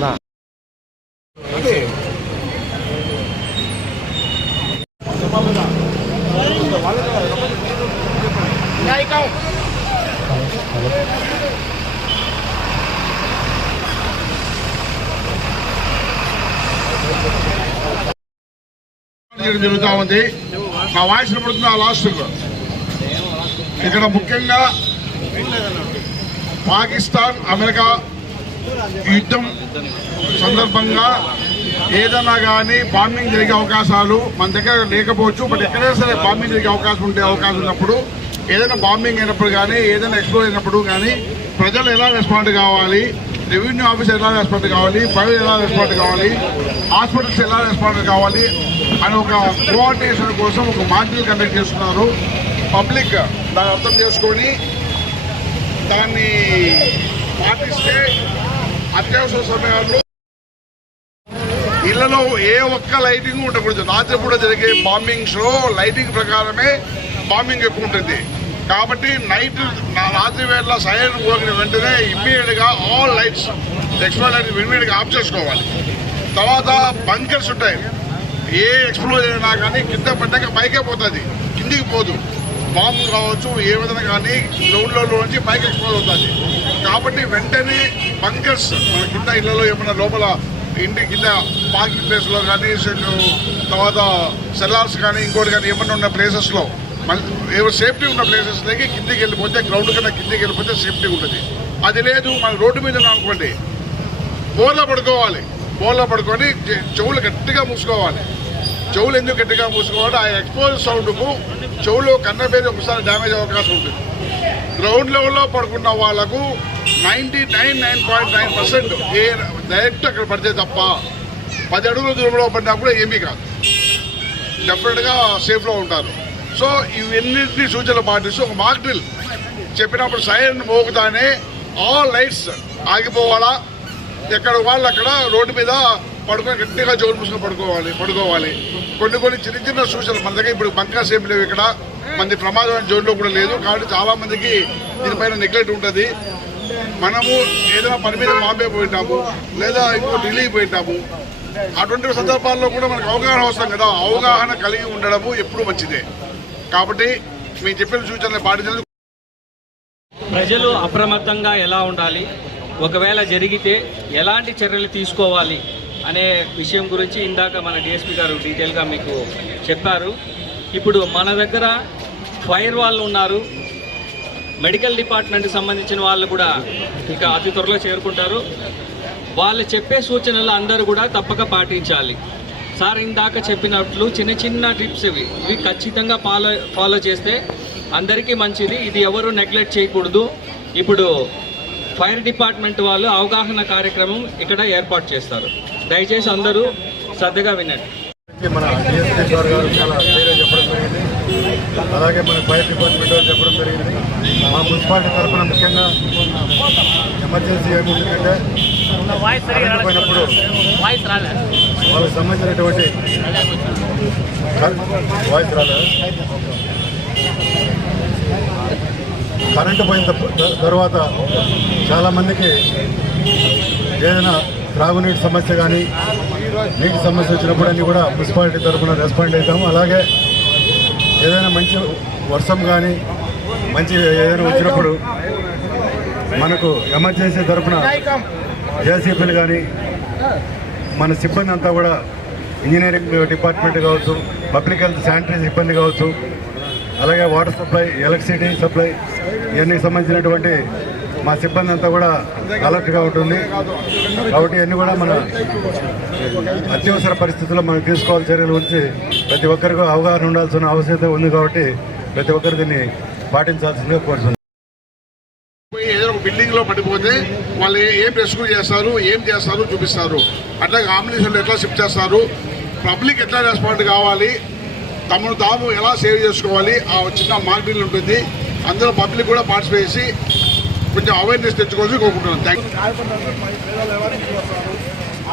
那。చేయడం జరుగుతూ ఉంది. నా వాయిస్ పడుతుంది ఆ లాస్ట్ ఇక్కడ ముఖ్యంగా పాకిస్తాన్ అమెరికా యుద్ధం సందర్భంగా ఏదైనా కానీ బాంబింగ్ జరిగే అవకాశాలు మన దగ్గర లేకపోవచ్చు బట్ ఎక్కడైనా సరే బాంబింగ్ జరిగే అవకాశం ఉండే అవకాశం ఉన్నప్పుడు ఏదైనా బాంబింగ్ అయినప్పుడు కానీ ఏదైనా ఎక్స్ప్లోర్ అయినప్పుడు కానీ ప్రజలు ఎలా రెస్పాండ్ కావాలి? రెవెన్యూ ఆఫీస్ ఎలా రెస్పాండ్ కావాలి ప్రైవేట్ ఎలా రెస్పాండ్ కావాలి హాస్పిటల్స్ ఎలా రెస్పాండ్ కావాలి అని ఒక కోఆర్డినేషన్ కోసం ఒక మాడ్యూల్ కండక్ట్ చేస్తున్నారు. పబ్లిక్ దాన్ని అర్థం చేసుకొని దాన్ని పాటిస్తే అత్యవసర సమయాల్లో ఇళ్ళలో ఏ ఒక్క లైటింగ్ ఉండకూడదు. రాత్రి కూడా జరిగే బాంబింగ్స్లో లైటింగ్ ప్రకారమే బాంబింగ్ ఎక్కువ ఉంటుంది. కాబట్టి నైట్ రాత్రి వేళ సైలెంట్ పోగిన వెంటనే ఇమ్మీడియట్గా ఆల్ లైట్స్ ఎక్స్ప్లోర్ లైట్స్ ఇమ్మీడియట్గా ఆఫ్ చేసుకోవాలి. తర్వాత బంకర్స్ ఉంటాయి. ఏ ఎక్స్ప్లోర్ అయినా కానీ కింద పడ్డాక పైకే పోతుంది. కిందికి పోదు. బాంబు కావచ్చు ఏ విధంగా కానీ గ్రౌండ్లో నుంచి పైకి ఎక్స్ప్లోర్ అవుతుంది. కాబట్టి వెంటనే బంకర్స్ మన కింద ఇళ్ళలో ఏమైనా లోపల ఇంటి కింద పార్కింగ్ ప్లేస్లో కానీ తర్వాత సెల్లార్స్ కానీ ఇంకోటి కానీ ఏమన్నా ఉన్న ప్లేసెస్లో ఏవో సేఫ్టీ ఉన్న ప్లేసెస్లోకి కిందికి వెళ్ళిపోతే గ్రౌండ్ కన్నా కిందికి వెళ్ళిపోతే సేఫ్టీ ఉంటుంది. అది లేదు మన రోడ్డు మీద అనుకోండి. బోర్లో పడుకోవాలి. బోర్లో పడుకొని చెవులు గట్టిగా మూసుకోవాలి. చెవులు ఎందుకు గట్టిగా మూసుకోవాలి ఆ ఎక్స్పోజ్ సౌండ్కు చెవులు కన్న మీద ఒకసారి డ్యామేజ్ అవకాశం ఉంటుంది. గ్రౌండ్ లెవెల్లో పడుకున్న వాళ్ళకు ninety nine nine point nine percent ఏ డైరెక్ట్ అక్కడ పడితే తప్ప పది అడుగుల దూరంలో పడినప్పుడు ఏమీ కాదు. డెఫినెట్గా సేఫ్లో ఉంటారు. సో ఇవన్నింటినీ సూచనలు పాటిస్తూ ఒక మాక్ డ్రిల్ చెప్పినప్పుడు సైరన్ మోగుతానే ఆల్ లైట్స్ ఆగిపోవాలా? ఎక్కడ వాళ్ళు అక్కడ రోడ్డు మీద పడుకొని గట్టిగా జోలు మూసుకొని పడుకోవాలి పడుకోవాలి. కొన్ని కొన్ని చిన్న చిన్న సూచనలు. మన దగ్గర ఇప్పుడు బంకాస్ ఏం లేవు ఇక్కడ. మంది ప్రమాదమైన జోన్లో కూడా లేదు. కాబట్టి చాలా మందికి దీనిపైన నెగ్లెక్ట్ ఉంటుంది. మనము ఏదైనా పని మీద బాంబే పోయింటాము లేదా ఇంకో ఢిల్లీ పోయింటాము. అటువంటి సందర్భాల్లో కూడా మనకు అవగాహన అవసరం కదా. అవగాహన కలిగి ఉండడము ఎప్పుడు మంచిదే. కాబట్టి మీరు చెప్పిన సూచనలు పాటించేందుకు ప్రజలు అప్రమత్తంగా ఎలా ఉండాలి? ఒకవేళ జరిగితే ఎలాంటి చర్యలు తీసుకోవాలి? అనే విషయం గురించి ఇందాక మన డిఎస్పీ గారు డీటెయిల్గా మీకు చెప్పారు. ఇప్పుడు మన దగ్గర ఫైర్ వాళ్ళు ఉన్నారు. మెడికల్ డిపార్ట్మెంట్కి సంబంధించిన వాళ్ళు కూడా ఇక అతి త్వరలో చేరుకుంటారు. వాళ్ళు చెప్పే సూచనలు అందరూ కూడా తప్పక పాటించాలి. సార్ ఇందాక చెప్పినట్లు చిన్న చిన్న టిప్స్ ఇవి. ఇవి ఖచ్చితంగా ఫాలో ఫాలో చేస్తే అందరికీ మంచిది. ఇది ఎవరు నెగ్లెక్ట్ చేయకూడదు. ఇప్పుడు ఫైర్ డిపార్ట్మెంట్ వాళ్ళు అవగాహన కార్యక్రమం ఇక్కడ ఏర్పాటు చేస్తారు. దయచేసి అందరూ శ్రద్ధగా వినండి. మన డిఎస్పీ సార్ గారు చాలా క్లియర్గా చెప్పడం జరిగింది అలాగే మన ఫైర్ డిపార్ట్మెంట్ వారు చెప్పడం జరిగింది. మా మున్సిపాలిటీ తరఫున ముఖ్యంగా ఎమర్జెన్సీ ఏముంటుందంటే కరెంట్ పోయినప్పుడు వాళ్ళకి సంబంధించినటువంటి వాయిస్ రాలేదు కరెంటు పోయిన తర్వాత చాలామందికి ఏదైనా త్రాగునీటి సమస్య కానీ నీటి సమస్య వచ్చినప్పుడు అన్నీ కూడా మున్సిపాలిటీ తరఫున రెస్పాండ్ అవుతాము. అలాగే ఏదైనా మంచి వర్షం కానీ మంచి ఏదైనా వచ్చినప్పుడు మనకు ఎమర్జెన్సీ తరఫున జేసీపీలు కానీ మన సిబ్బంది అంతా కూడా ఇంజనీరింగ్ డిపార్ట్మెంట్ కావచ్చు పబ్లిక్ హెల్త్ శానిటరీ సిబ్బంది కావచ్చు అలాగే వాటర్ సప్లై ఎలక్ట్రిసిటీ సప్లై ఇవన్నీ సంబంధించినటువంటి మా సిబ్బంది అంతా కూడా అలర్ట్గా ఉంటుంది. కాబట్టి ఇవన్నీ కూడా మన అత్యవసర పరిస్థితుల్లో మనం తీసుకోవాల్సిన చర్యల గురించి ప్రతి ఒక్కరికి అవగాహన ఉండాల్సిన అవసరం ఉంది కాబట్టి ప్రతి ఒక్కరు దీన్ని పాటించాల్సిందిగా కోరుతున్నాను. ఏదైనా ఒక బిల్డింగ్లో పడిపోతే వాళ్ళు ఏం రెస్క్యూ చేస్తారు ఏం చేస్తారు చూపిస్తారు. అట్లాగే అంబులెన్స్లు ఎట్లా షిఫ్ట్ చేస్తారు పబ్లిక్ ఎట్లా రెస్పాండ్ కావాలి తమను తాము ఎలా సేవ్ చేసుకోవాలి ఆ చిన్న మార్కెట్ ఉంటుంది. అందులో పబ్లిక్ కూడా పార్టిసిపేట్ చేసి కొంచెం అవేర్నెస్ తెచ్చుకోవాల్సి కోరుకుంటున్నాను. Thank you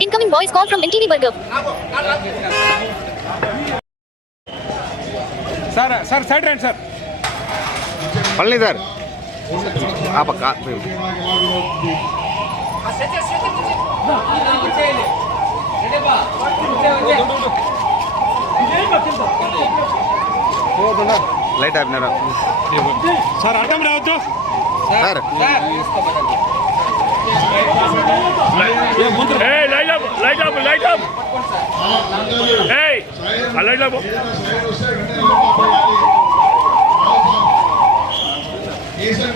Incoming voice call from NTV Burger. Sir, sir, side hand, sir. Only sir. आप का light ఆపినారా sir atom रावतो sir Hey, light up, light up, light up. Hey, a light up. Asian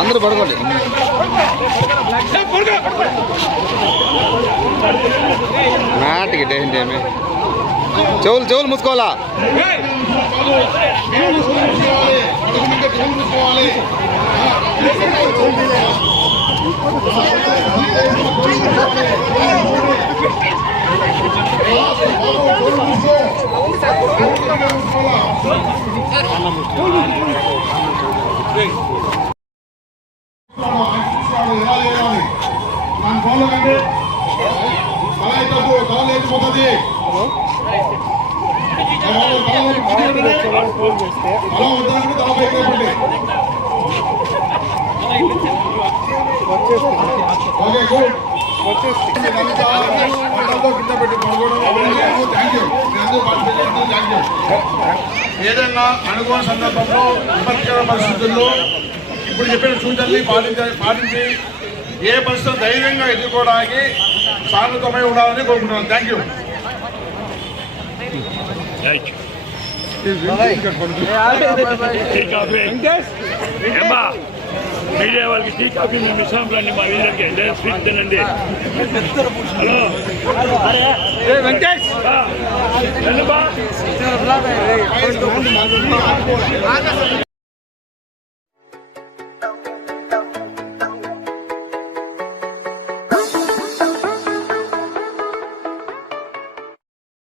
అందరూ పడుకోండి. నాటికి డేంటి ఏమి? చెవులు చెవులు మూసుకోవాలా? మన you ఏదైనా అనుకోని సందర్భంలో విపత్కర పరిస్థితుల్లో ఇప్పుడు చెప్పిన సూచనల్ని పాటించాలి పాటించి ఏ పరిస్థితులు ధైర్యంగా ఎదుర్కోవడానికి సానుతమై ఉండాలని కోరుకుంటున్నాను. థ్యాంక్ యూ మీడియా వాళ్ళకి టీ కాఫీ మేము ఇస్తాం రండి మా వీళ్ళకి స్వీట్ తినండి. హలో. వెంకటేష్!